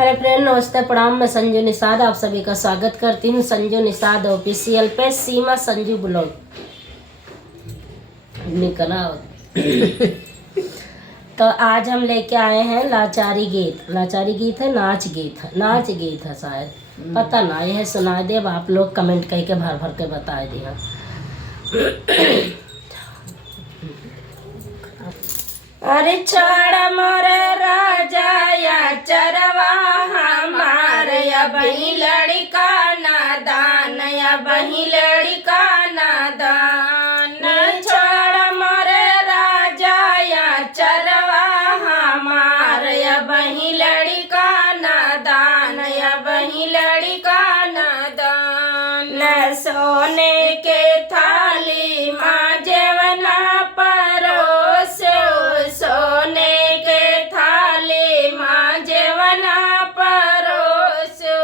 Hello friend, नमस्ते, प्रणाम। मैं संजू निषाद आप सभी का स्वागत करती हूँ संजू निषाद ऑफिशियल पे। सीमा संजू ब्लॉग निकला। तो आज हम लेके आए हैं लाचारी गीत। लाचारी गीत है, नाच गीत है शायद, पता ना। यह सुना दे, अब आप लोग कमेंट करके भर भर के बता दिया। अरे छोड़ मोरे राजा या चरवा हमार, या बही लड़का नादान, या बही लड़का नादान। छोड़ मोरे राजा या चरवा हमार, या बही लड़का नादान, या बही लड़का नादान। न सोने के थाली माँ जेवना परोसो, सोने के थाली माँ जेवना परोसो।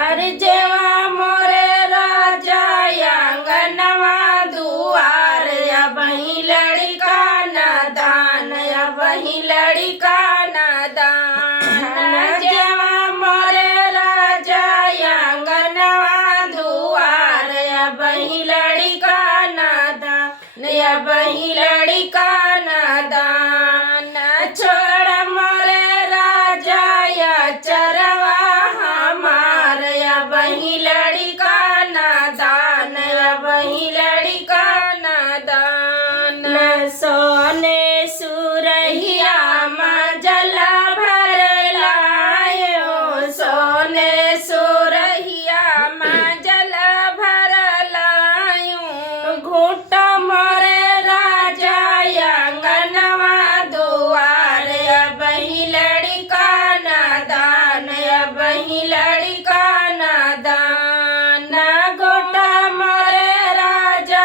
अरे जेवा मोरे राजा आंगनवा दुआर, या बही लड़का नादान, या बही लड़का नादान। जेवा मोरे राजा आंगनवा दुआर, या बही लड़का नादान, या बही लड़का नादान। छोड़ मोरे राजा या चरवा हमार, या बही लड़का नादान, या बही लड़का नादान। सोने सुरहिया में जला भर लायो, सोने सुरहिया में जला भर लायो। घूट मोरे राजा आंगनवा दुआर, या बही लड़का नादान, या बही लड़का नादान। गोटा मोरे राजा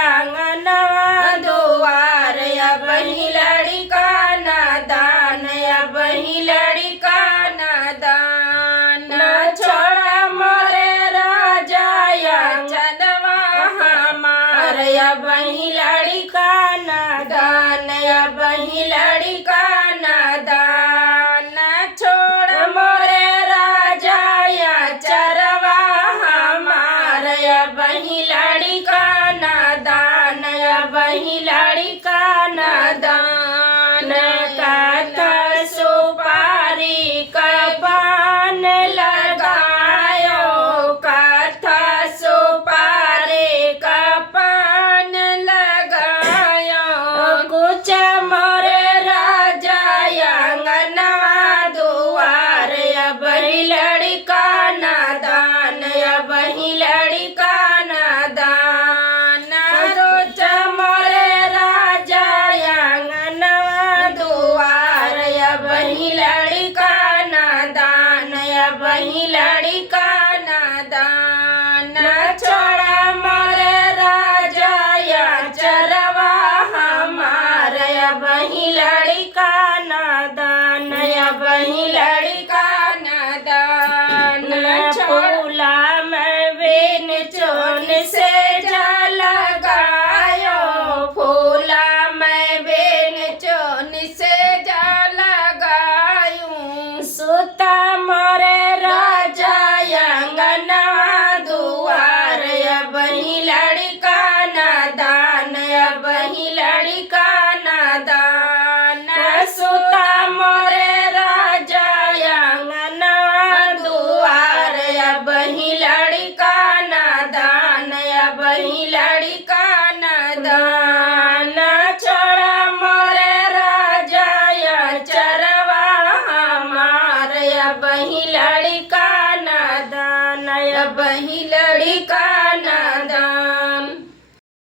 आंगनवा दुआर, या बही लड़का नादान, या बही लड़का नादान। छोड़ा मोरे राजा चलवा हमार, या बही लड़का नादान, या बही लड़का नादान। छोड़ मोरे राजा चरवा हमार, या बही लड़का नादान, या बही लड़का नादान। कथा सुपारी का पान लगायो, कथा सुपारी का पान लगायो। कुछ मोरे राजा आंगनवा दुआर, या बही लड़का नादान, या बही लड़का नादान। कुछ मोरे राजा आंगनवा दुआर, या बही लड़का नादान, या बही लड़का नादान। छोड़ा मोरे राजा चरवा हमार, या बही लड़का नादान, या बही लड़का नादान। फूला में बिन चोन से जा लगायो, फूला में बिन चोन से जा लगायूं। सुता मोरे राजा आंगनवा दुआर, या बही लड़का नादान, या बही लड़का नादान। सुता मोरे राजा आंगनवा दुआर, या बही लड़का नादान, या बही लड़का नादान। छोड़ा मोरे राजा चरवा हमार, या बही लड़का नादान, या बही